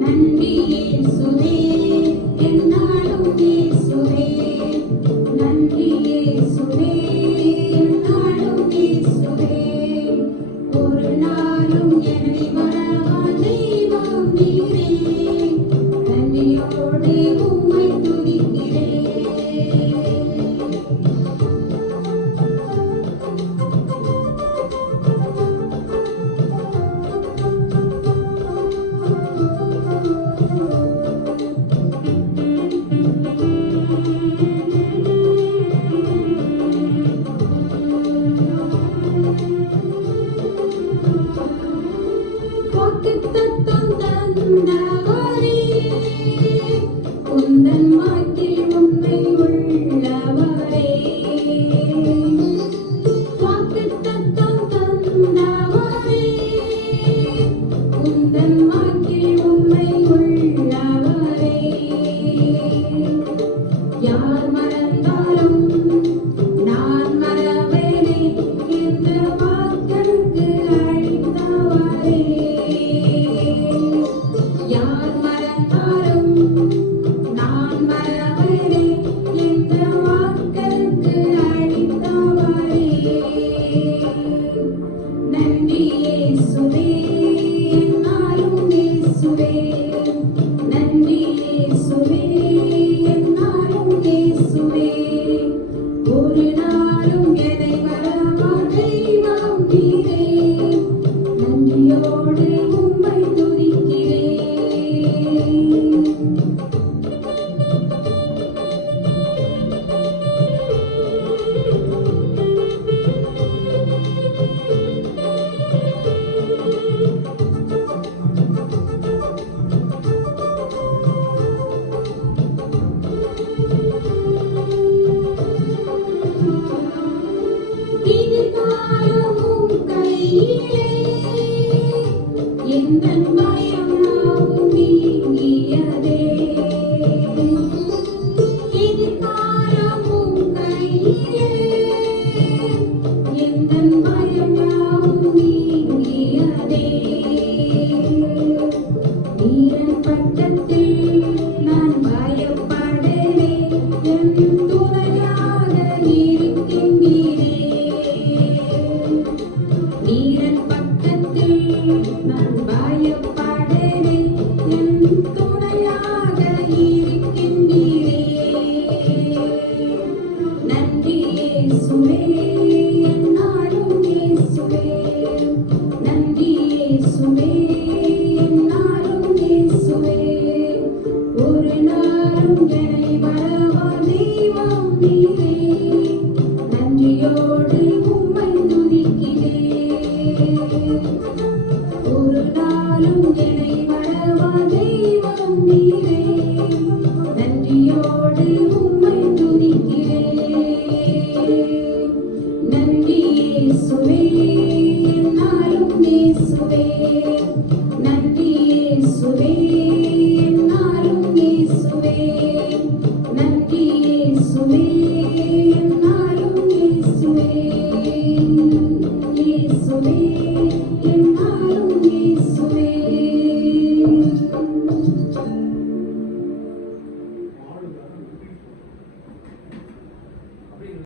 நன்றி இயேசுவே in the